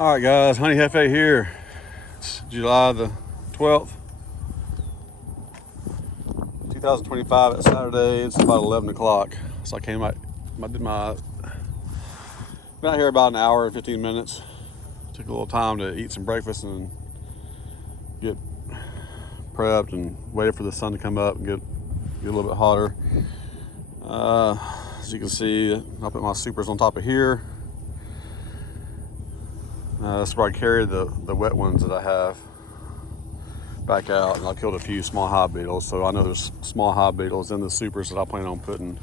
All right, guys, Honey Jefe here. It's July the 12th, 2025. It's Saturday. It's about 11 o'clock. So I came out, been out here about an hour and 15 minutes. Took a little time to eat some breakfast and get prepped and waited for the sun to come up and get a little bit hotter. As you can see, I put my supers on top of here. That's where I carry the wet ones that I have back out, and I killed a few small hive beetles. So I know there's small hive beetles in the supers that I plan on putting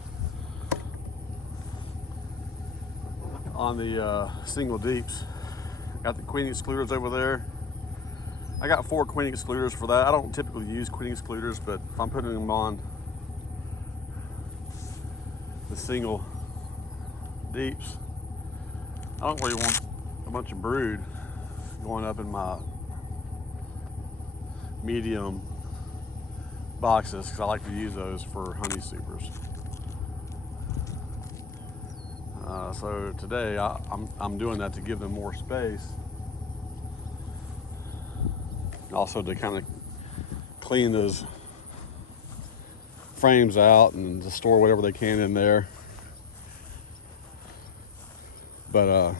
on the single deeps. Got the queen excluders over there. I got 4 queen excluders for that. I don't typically use queen excluders, but if I'm putting them on the single deeps, I don't really want a bunch of brood going up in my medium boxes, because I like to use those for honey supers. So today I'm doing that to give them more space, also to kind of clean those frames out and to store whatever they can in there. But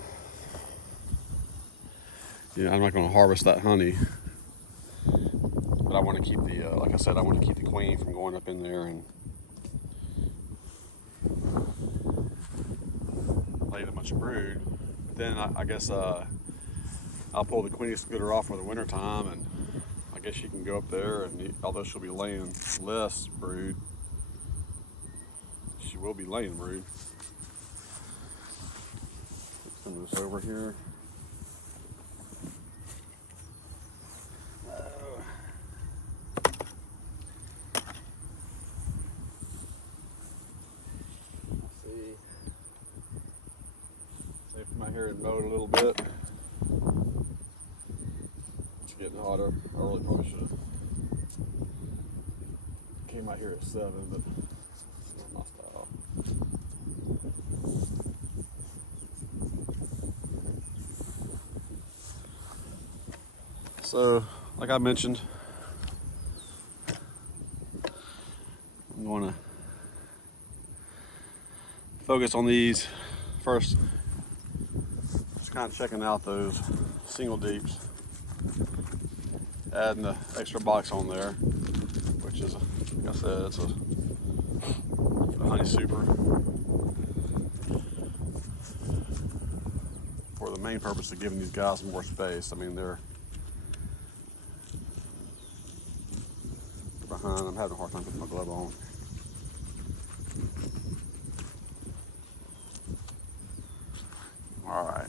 I'm not going to harvest that honey. But I want to keep the, like I said, I want to keep the queen from going up in there and laying a bunch of brood. But then I guess I'll pull the queen excluder off for the winter time, and I guess she can go up there, and although she'll be laying less brood, she will be laying brood. Let's send this over here. Come out here and mow it a little bit. It's getting hotter. I really probably should have came out here at 7, but it's not my style. So, like I mentioned, I'm going to focus on these first. Kind of checking out those single deeps, adding the extra box on there, which is, like I said, it's a honey super for the main purpose of giving these guys more space. I mean, they're behind. I'm having a hard time putting my glove on. All right.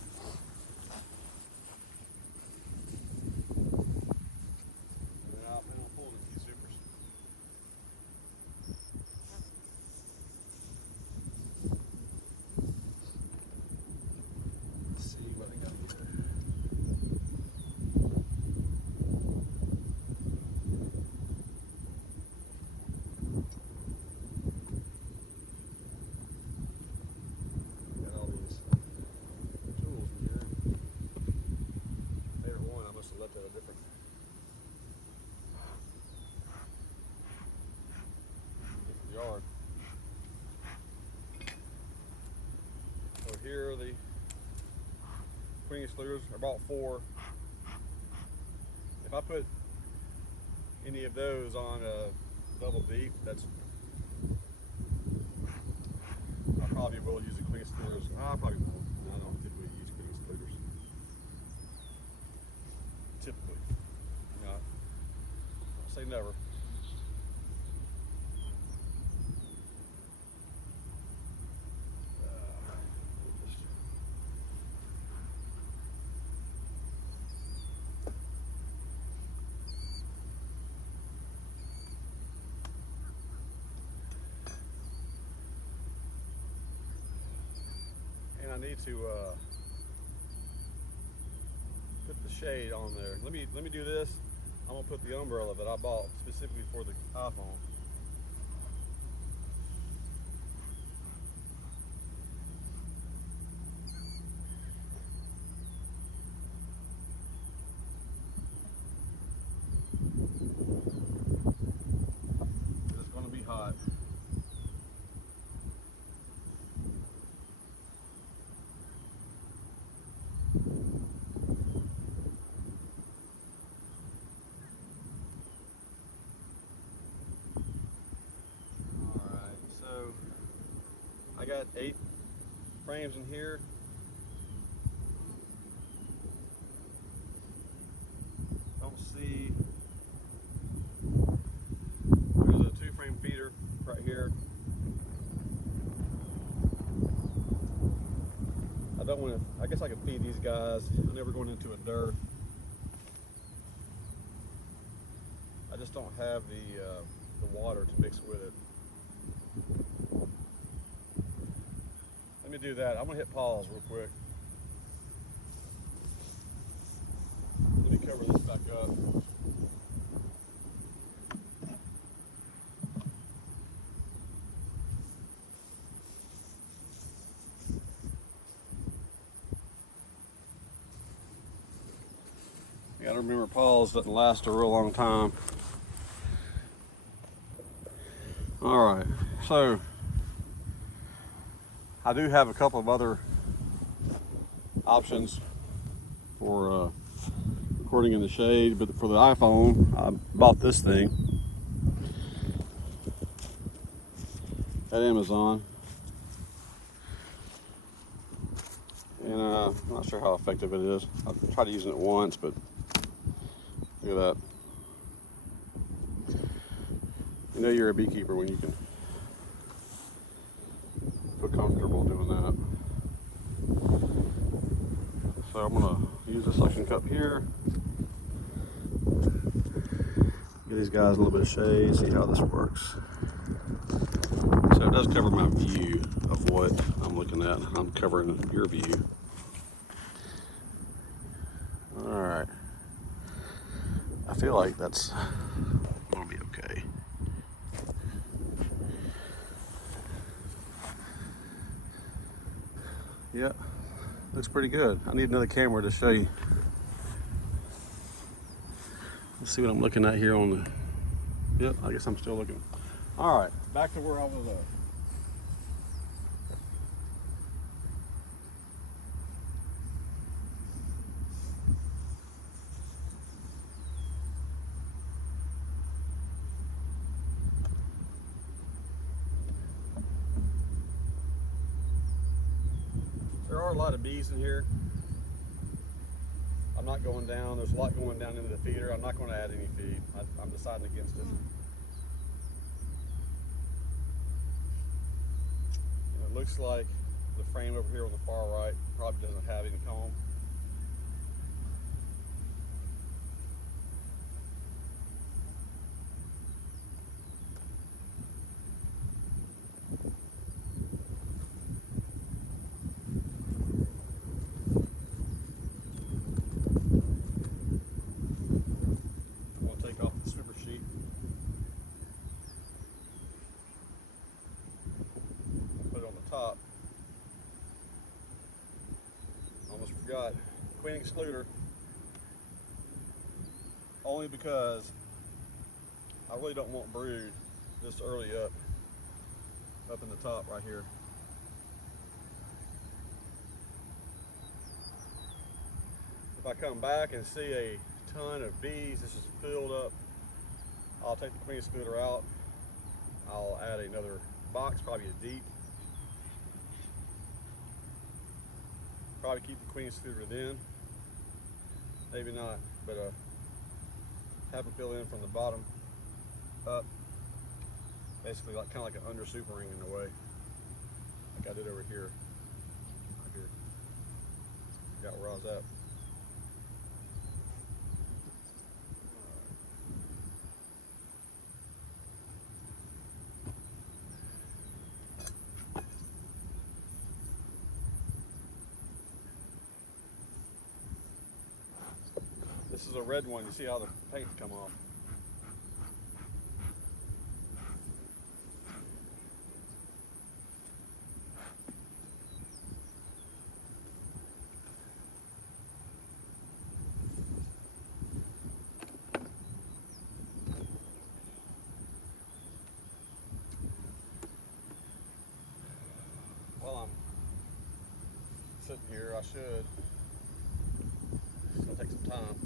Yard. So here are the queen excluders. I bought 4. If I put any of those on a double deep, I probably will use the queen excluders. I probably won't. I don't typically use queen excluders. Typically. I'll say never. I need to put the shade on there. Let me do this. I'm gonna put the umbrella that I bought specifically for the iPhone. got 8 frames in here. Don't see. There's a 2-frame feeder right here. I don't want to. I guess I could feed these guys. I'm never going into a dirt. I just don't have the water to mix with it. Let me do that. I'm gonna hit pause real quick. Let me cover this back up. You gotta remember, pause doesn't last a real long time. All right, so I do have a couple of other options for recording in the shade, but for the iPhone, I bought this thing at Amazon, and I'm not sure how effective it is. I've tried using it once, but look at that. You know you're a beekeeper when you can feel comfortable doing that. So I'm gonna use the suction cup here. Give these guys a little bit of shade, see how this works. So it does cover my view of what I'm looking at. I'm covering your view. All right. I feel like that's gonna be okay. Yeah, looks pretty good. I need another camera to show you. Let's see what I'm looking at here on the. Yep, I guess I'm still looking. All right, back to where I was at. There are a lot of bees in here. I'm not going down. There's a lot going down into the feeder. I'm not going to add any feed. I'm deciding against it. And it looks like the frame over here on the far right probably doesn't have any comb. Top. Almost forgot. Queen excluder. Only because I really don't want brood this early up in the top right here. If I come back and see a ton of bees, this is filled up, I'll take the queen excluder out. I'll add another box, probably a deep. Probably keep the queen excluder then, maybe not, but have them fill in from the bottom up, basically like kind of like an under super ring in a way, like I did over here, right here. Forgot where I was at. This is a red one. You see how the paint's come off. While I'm sitting here, I should. It's gonna take some time.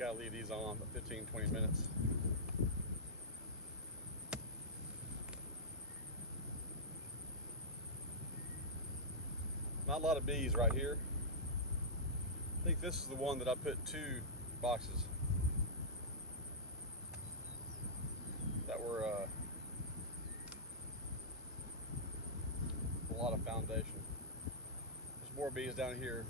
gotta leave these on for 15-20 minutes. Not a lot of bees right here. I think this is the one that I put 2 boxes that were a lot of foundation. There's more bees down here.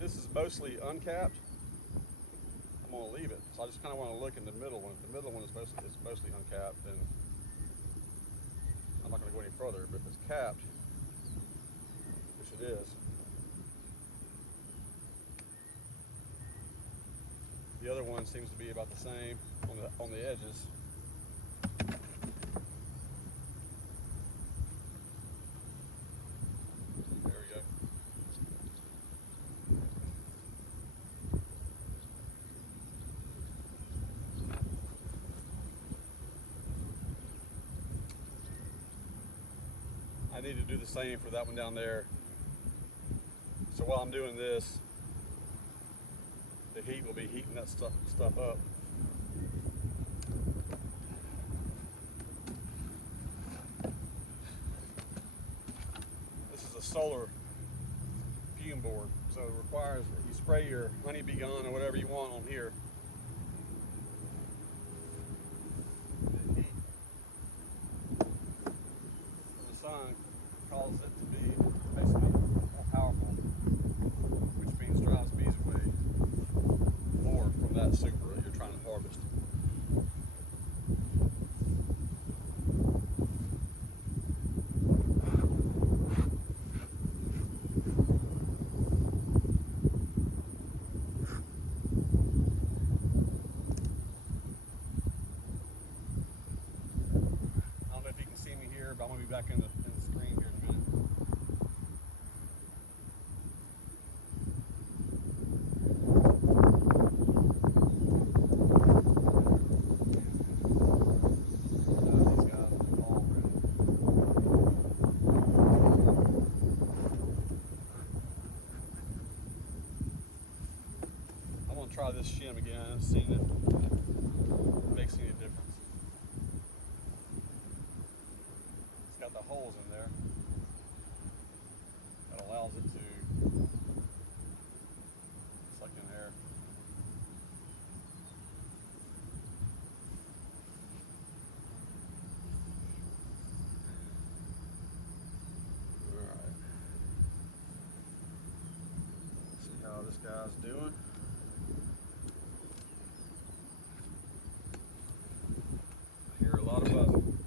This is mostly uncapped. I'm going to leave it. So I just kind of want to look in the middle one. If the middle one is mostly uncapped, then I'm not going to go any further. But if it's capped, which it is, the other one seems to be about the same on the edges. There we go. I need to do the same for that one down there. So while I'm doing this, the heat will be heating that stuff up. This is a solar fume board, so it requires that you spray your honeybee gun or whatever you want on here. The heat from the sun causes it to be basically more powerful, which means drives bees away more from that super that you're trying to harvest. I don't know if you can see me here, but I'm going to be back in the screen here in a minute. Try this shim again. I haven't seen it makes any difference. It's got the holes in there that allows it to suck in air. Alright. See how this guy's doing. A lot of buzzing.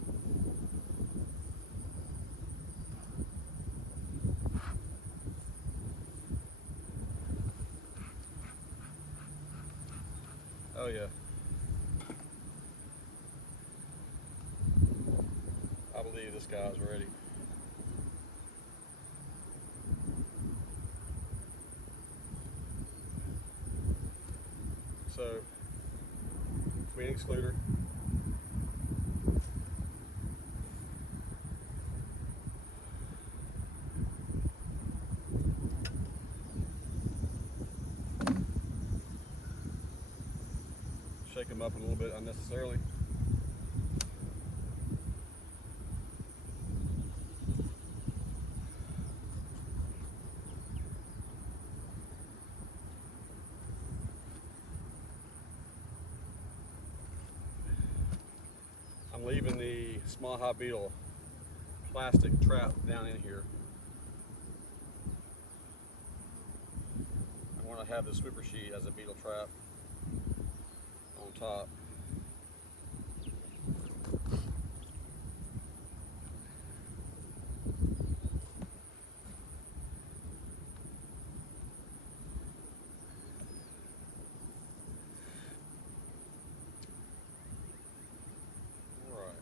Oh yeah. I believe this guy's ready. So, queen excluder. Shake them up a little bit unnecessarily. I'm leaving the small hive beetle plastic trap down in here. I want to have the sweeper sheet as a beetle trap on top. All right.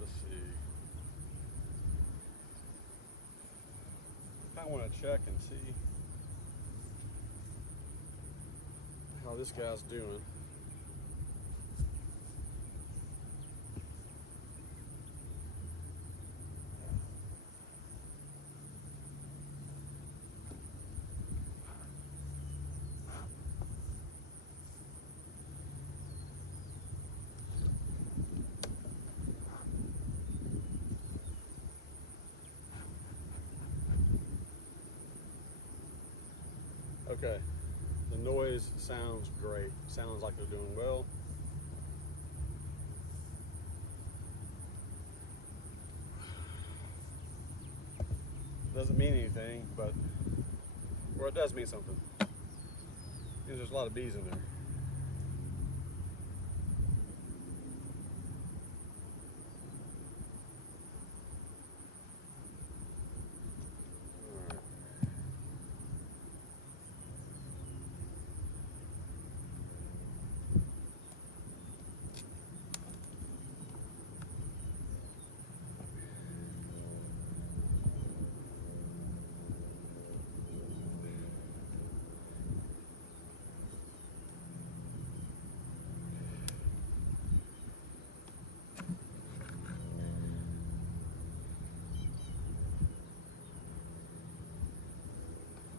Let's see. might want to check and see how this guy's doing. Okay, the noise sounds great. Sounds like they're doing well. Doesn't mean anything, but, or it does mean something. There's a lot of bees in there.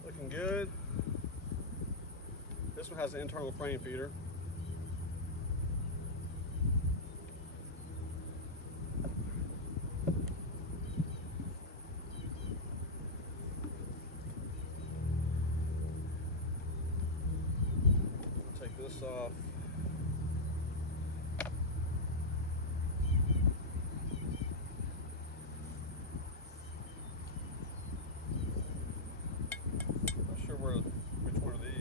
Looking good. This one has an internal frame feeder. I'll take this off. Not sure which one of these.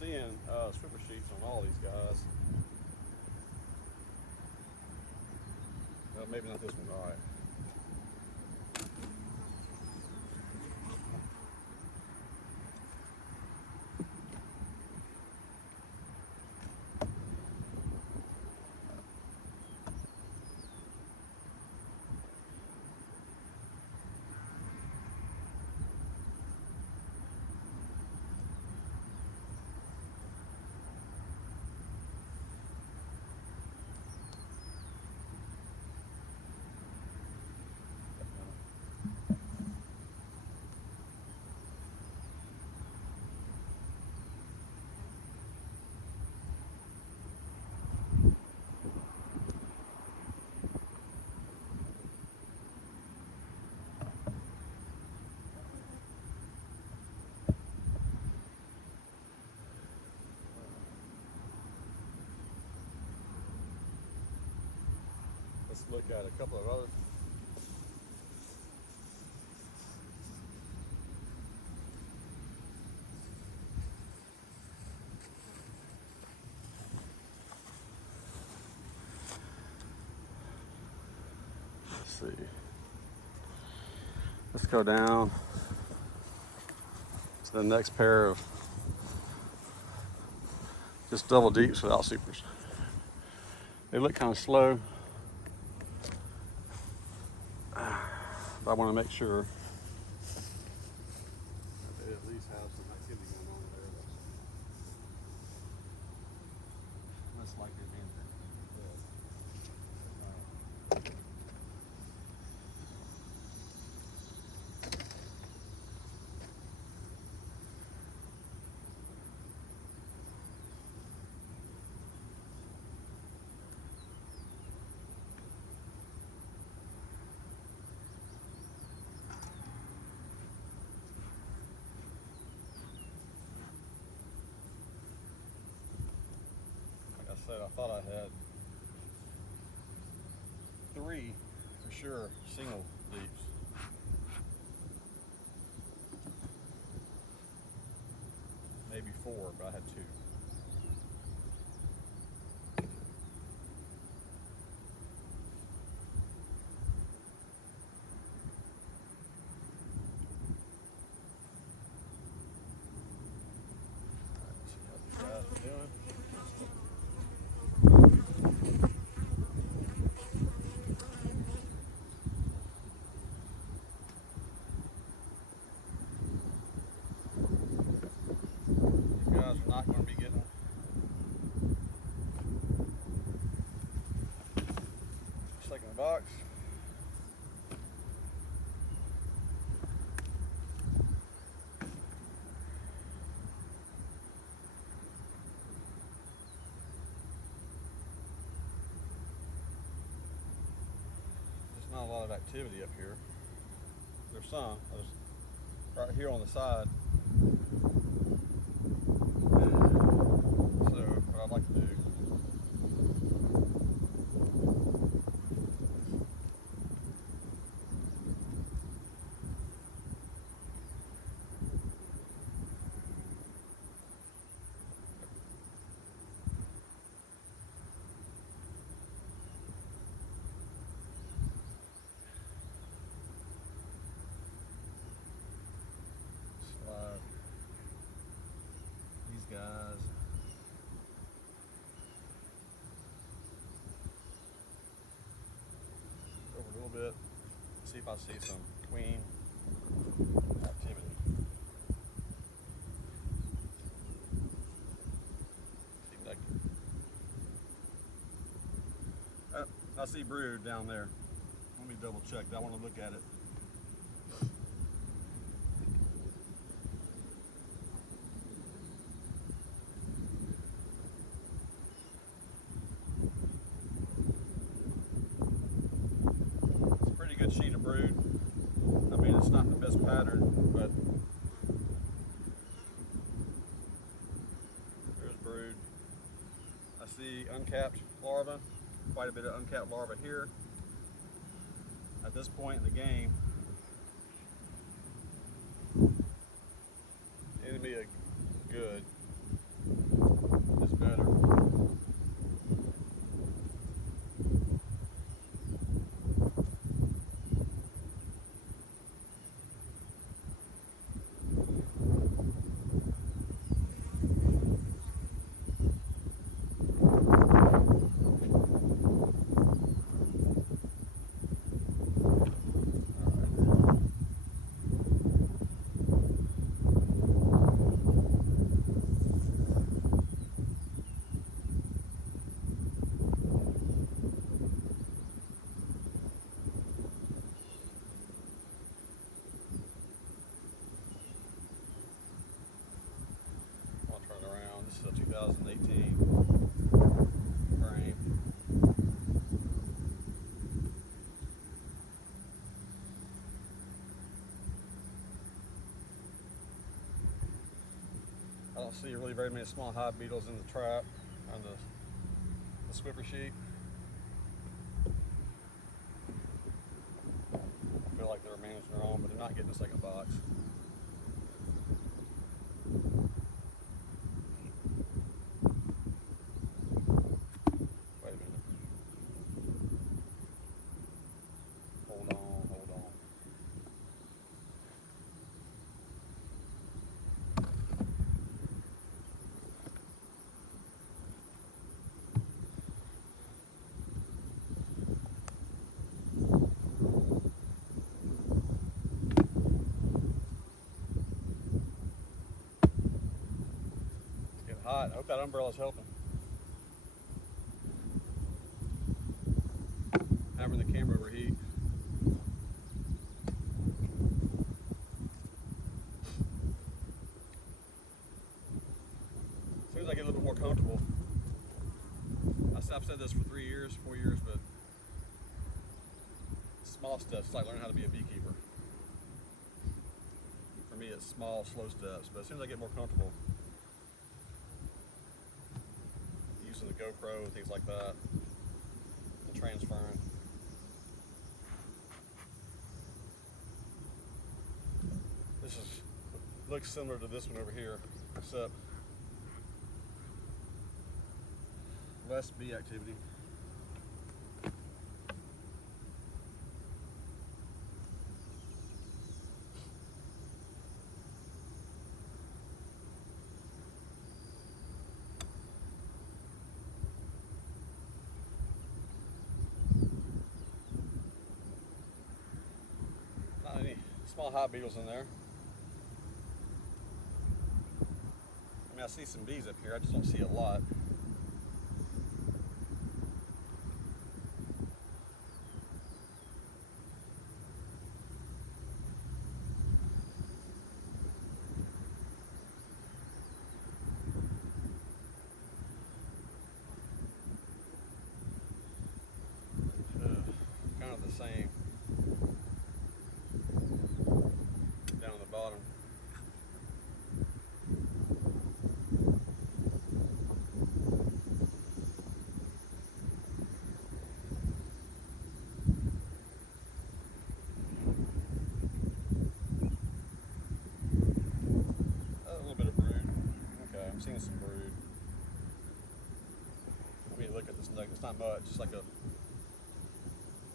Seeing stripper sheets on all these guys. Well, maybe not this one. All right. Let's look at a couple of other. Let's see. Let's go down to the next pair of just double deeps without supers. They look kind of slow. But I want to make sure that they at least have some activity going on there. That's like your man. I thought I had 3 for sure, single leaves. Maybe 4, but I had 2. Not going to be getting second box. There's not a lot of activity up here. There's some. There's right here on the side. What I'd like to do slide these guys over a little bit, see if I see some queen activity. See nectar. I see brood down there. Let me double check. I want to look at it. Sheet of brood. I mean, it's not the best pattern, but there's brood. I see uncapped larvae, quite a bit of uncapped larvae here. At this point in the game, enemy of good is better. This is a 2018 frame. I don't see really very many small hive beetles in the trap on the Swiffer sheet. I feel like they're managing their own, but they're not getting a second box. Hot. I hope that umbrella's helping. Having the camera overheat. As soon as I get a little bit more comfortable, I've said this for 3 years, 4 years, but small steps. It's like learning how to be a beekeeper. For me, it's small, slow steps. But as soon as I get more comfortable using the GoPro and things like that, and transferring. This looks similar to this one over here, except less bee activity. Not any small hive beetles in there. I mean, I see some bees up here, I just don't see a lot. Kind of the same down at the bottom. A little bit of brood. Okay, I'm seeing some brood. Let me look at this nugget. It's not much, it's like a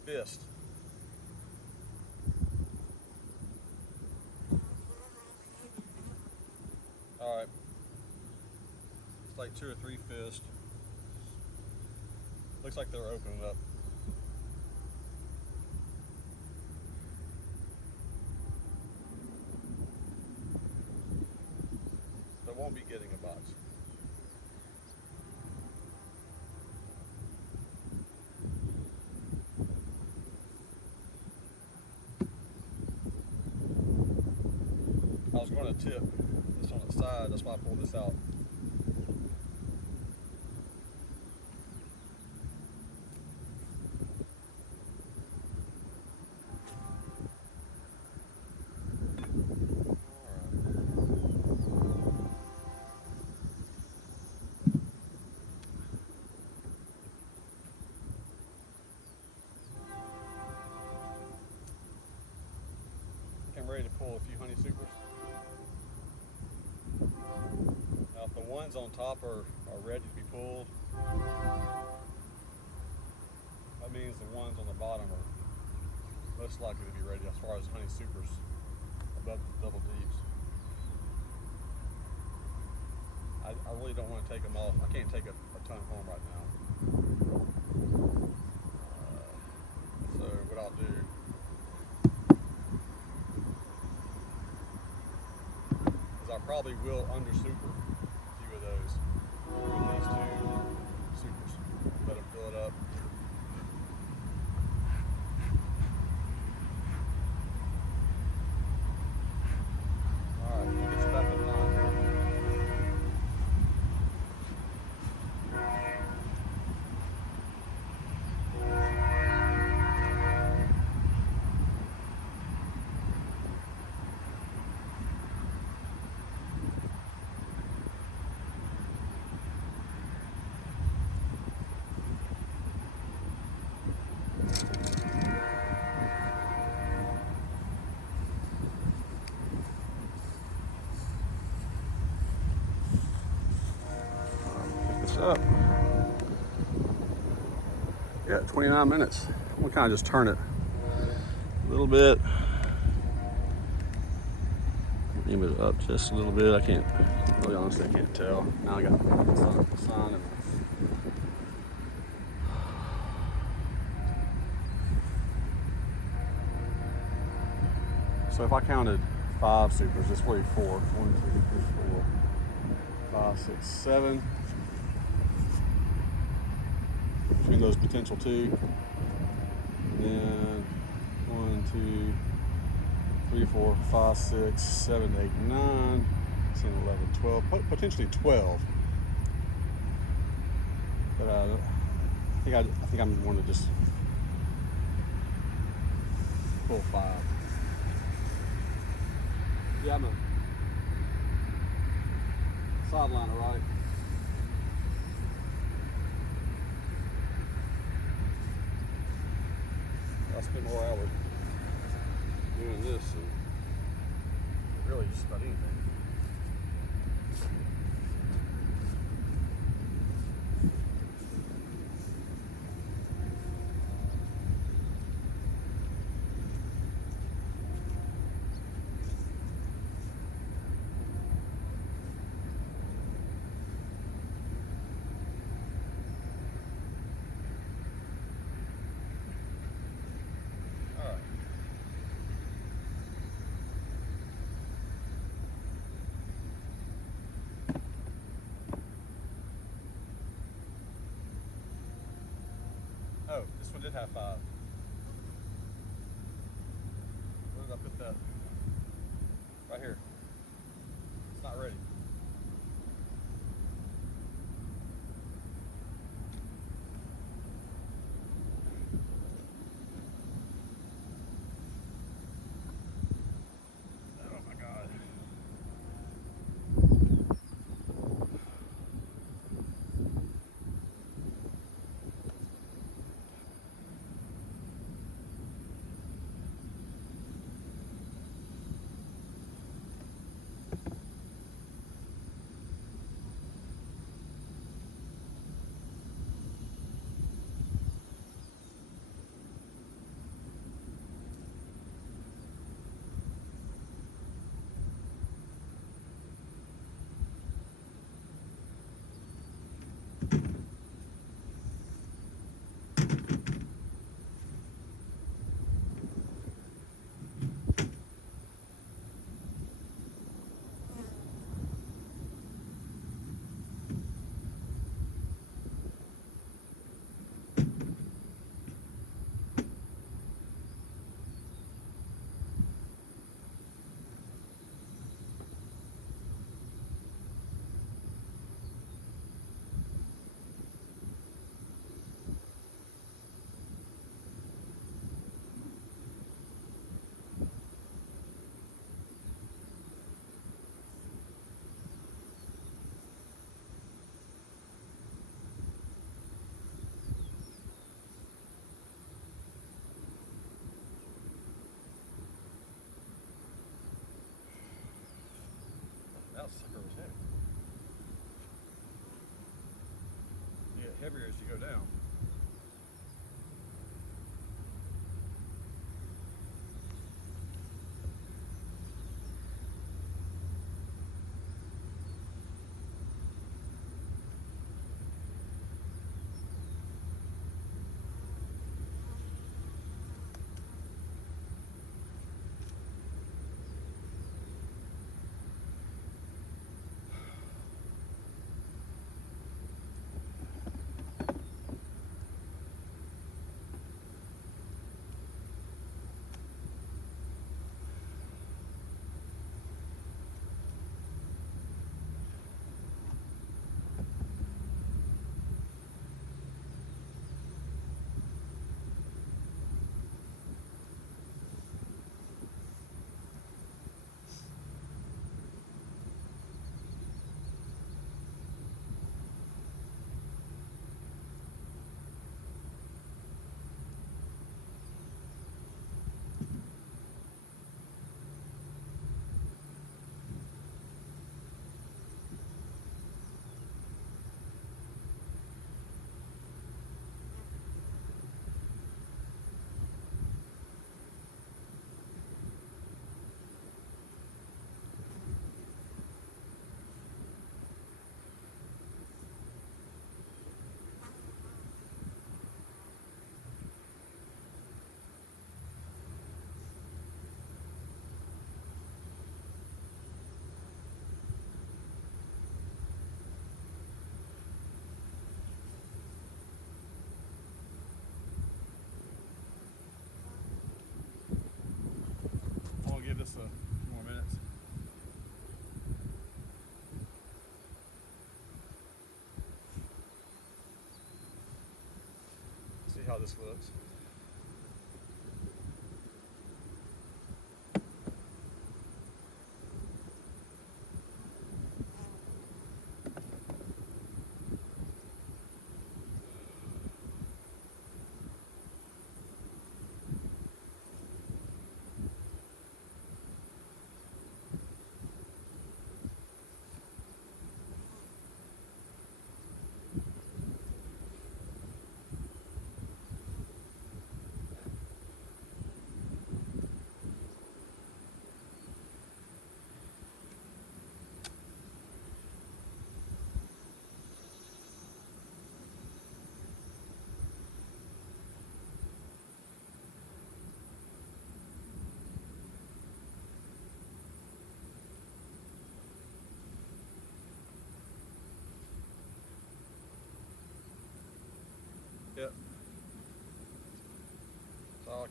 fist. Alright. It's like 2 or 3 fists. Looks like they're opening up. But won't be getting a box. I was going to tip this on the side, that's why I pulled this out. I'm ready to pull a few honey supers. Now if the ones on top are ready to be pulled, that means the ones on the bottom are most likely to be ready as far as honey supers above the double D's. I really don't want to take them off. I can't take a ton home right now. So what I'll do is I probably will under super a few of those with these 2 supers. Let them fill it up. Alright, get you back in line here. Up. Yeah, 29 minutes. We'll kind of just turn it a little bit. Aim it up just a little bit. I can't, really honestly, I can't tell. Now I got the sun and so if I counted 5 supers, it's really 4. 1, 2, 3, 4, 5, 6, 7. Between those potential 2, and then 1, 2, 3, 4, 5, 6, 7, 8, 9, 10, 11, 12, potentially 12. But I think I'm going to just pull 5. Yeah, I'm a sideliner, right? I spend more hours doing this than really just about anything. Oh, this one did have 5. Where did I put that? Right here. It's not ready. Oh my God. That sucker was heavy. You get heavier as you go down. Give this a few more minutes. See how this looks.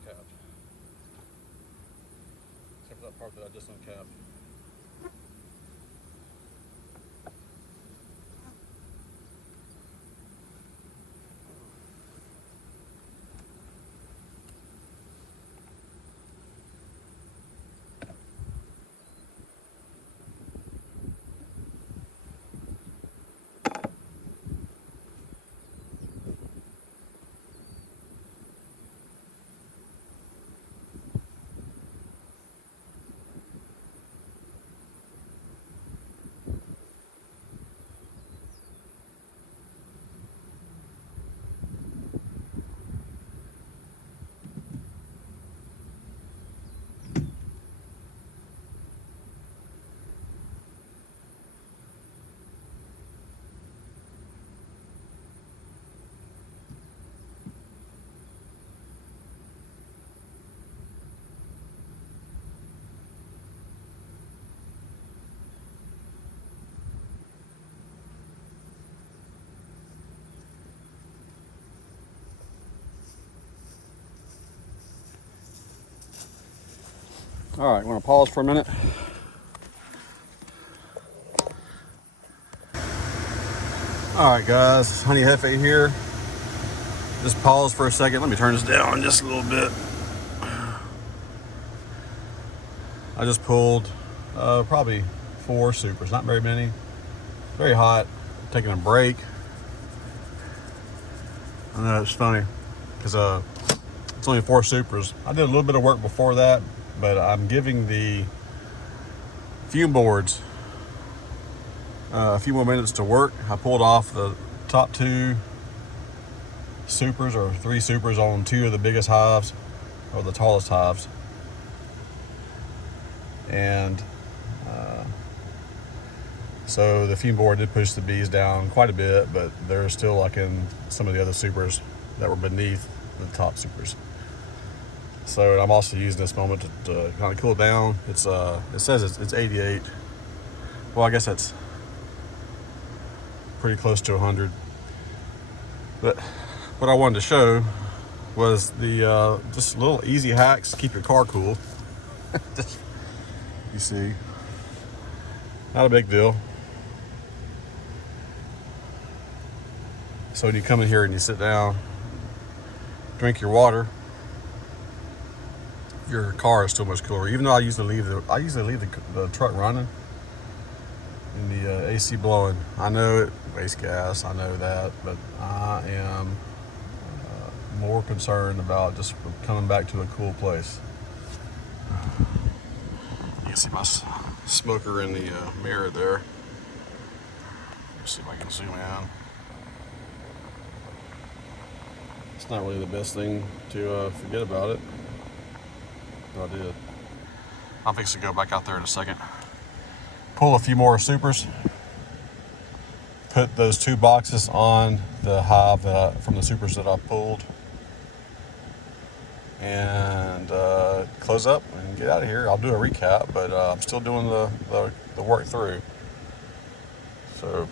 capped. Except for that part that I just uncapped. All right, I'm gonna pause for a minute. All right, guys, Honey Jefe here. Just pause for a second. Let me turn this down just a little bit. I just pulled probably 4 supers, not very many. Very hot. Taking a break. I know it's funny because it's only 4 supers. I did a little bit of work before that, but I'm giving the fume boards a few more minutes to work. I pulled off the top 2 supers, or 3 supers on 2 of the biggest hives, or the tallest hives. And so the fume board did push the bees down quite a bit, but they're still like in some of the other supers that were beneath the top supers. So I'm also using this moment to kind of cool it down. It's it says it's 88. Well, I guess that's pretty close to 100. But what I wanted to show was the just little easy hacks to keep your car cool. You see, not a big deal. So when you come in here and you sit down, drink your water, your car is still much cooler. Even though I usually leave the truck running and the AC blowing. I know it wastes gas, I know that, but I am more concerned about just coming back to a cool place. You can see my smoker in the mirror there. Let's see if I can zoom in. It's not really the best thing to forget about it, but I did. I'm fixing to go back out there in a second. Pull a few more supers. Put those 2 boxes on the hive from the supers that I pulled. And close up and get out of here. I'll do a recap, but I'm still doing the work through. So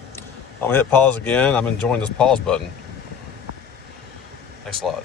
I'm gonna hit pause again. I'm enjoying this pause button. Thanks a lot.